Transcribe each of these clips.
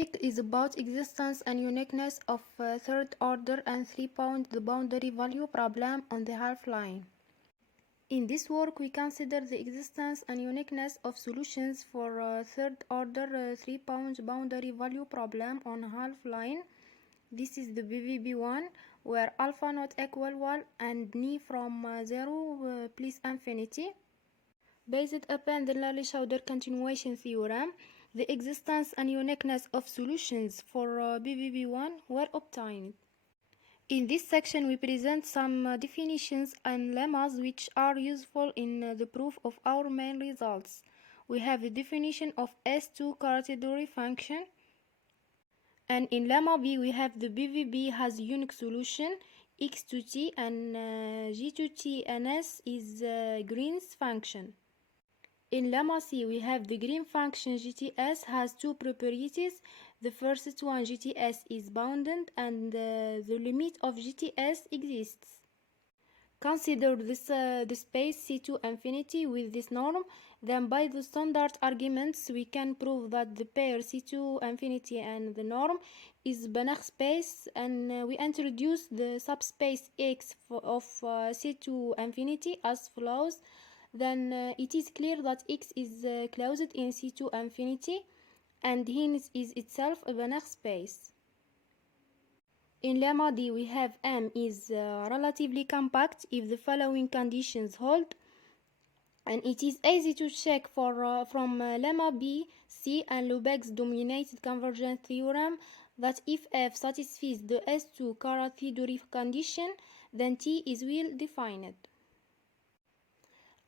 topic is about existence and uniqueness of third order and 3-point the boundary value problem on the half line. In this work, we consider the existence and uniqueness of solutions for third order 3-point boundary value problem on half line. This is the BVB1, where alpha not equal 1 and ni from 0 plus infinity. Based upon the Larry-Schauder continuation theorem, the existence and uniqueness of solutions for BVB1 were obtained. In this section, we present some definitions and lemmas which are useful in the proof of our main results. We have the definition of S2 category function, and in lemma B we have the BVB has a unique solution x to t and g to t and s is Green's function. In lemma C, we have the Green function GTS has two properties. The first one, GTS is bounded and the limit of GTS exists. Consider this the space C2 infinity with this norm. Then by the standard arguments, we can prove that the pair C2 infinity and the norm is Banach space, and we introduce the subspace X of C2 infinity as follows. Then it is clear that X is closed in C2 infinity and hence is itself a Banach space. In lemma D we have M is relatively compact if the following conditions hold, and it is easy to check for from lemma B, C and Lebesgue's dominated convergence theorem that if F satisfies the S2 category condition, then T is well defined.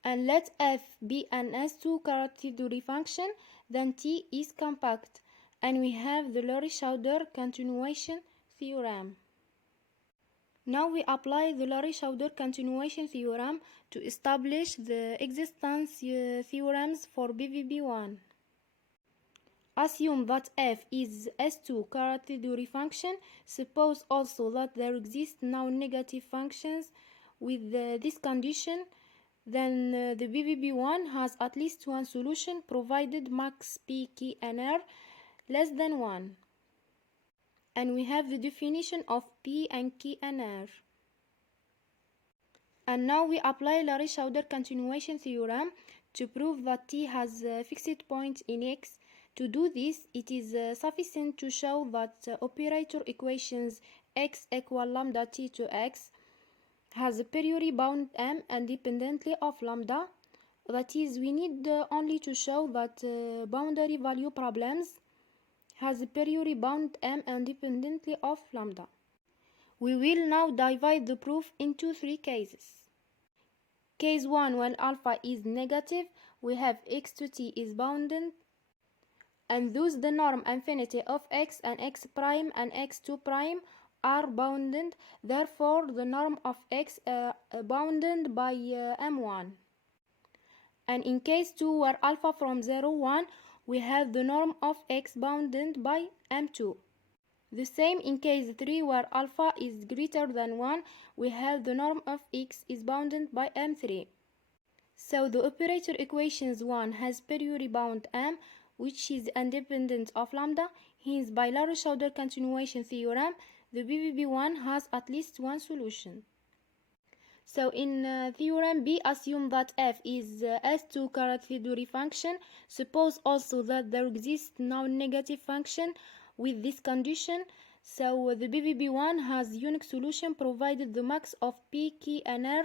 And let F be an S2 category function, then T is compact, and we have the Larry-Schauder continuation theorem. Now we apply the Larry-Schauder continuation theorem to establish the existence theorems for BVB1. Assume that F is S2 category function. Suppose also that there exist non-negative functions with this condition. Then the BVB1 has at least one solution provided max P, K and R less than 1. And we have the definition of P and K and R. And now we apply Larry-Schauder continuation theorem to prove that T has a fixed point in X. To do this, it is sufficient to show that operator equations X equal lambda T to X has a priori bound M independently of lambda. That is, we need only to show that boundary value problems has a priori bound M independently of lambda. We will now divide the proof into 3 cases. Case 1, when alpha is negative, we have X to T is bounded, and thus the norm infinity of X and X prime and X2 prime are bounded. Therefore the norm of X bounded by M1. And in case 2, where alpha from 0 1, we have the norm of X bounded by M2. The same in case 3, where alpha is greater than 1, we have the norm of X is bounded by M3. So the operator equations 1 has priori bound M, which is independent of lambda. Hence by Larry-Schauder continuation theorem, the BVB1 has at least one solution. So in theorem B, assume that F is S2 category function. Suppose also that there exists non-negative function with this condition. So the BVB1 has unique solution provided the max of P, K and R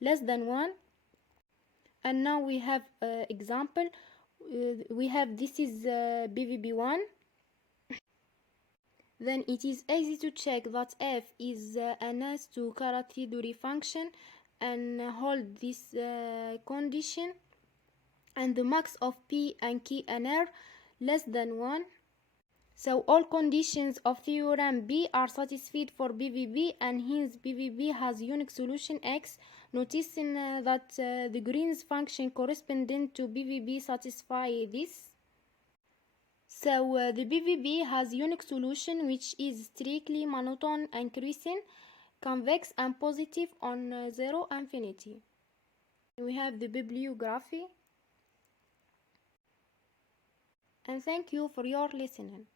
less than 1. And now we have example. We have this is BVB1. Then it is easy to check that F is an S2 category function and hold this condition, and the max of P and K and R less than 1. So all conditions of theorem B are satisfied for BVB, and hence BVB has unique solution X. Noticing that the Green's function corresponding to BVB satisfy this. So the BVB has unique solution which is strictly monotone, increasing, convex and positive on 0 infinity. We have the bibliography, and thank you for your listening.